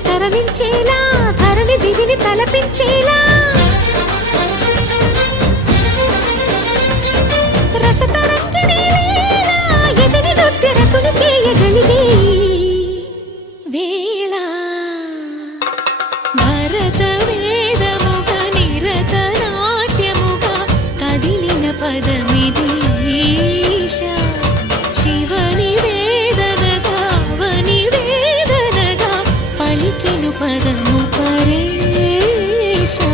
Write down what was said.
భువికి తరలించేలా ధరణి దివిని తలపించేలా రసతరంగిణి లీలా ఎదిని నృత్యరతుని చేయగలిగే వేళ భరత వేదముగ నిరత నాట్యముగా కదిలిన పదమిది ఈశా శివని వేదనగా వని వేదనగా పలికెను పదము పరేశా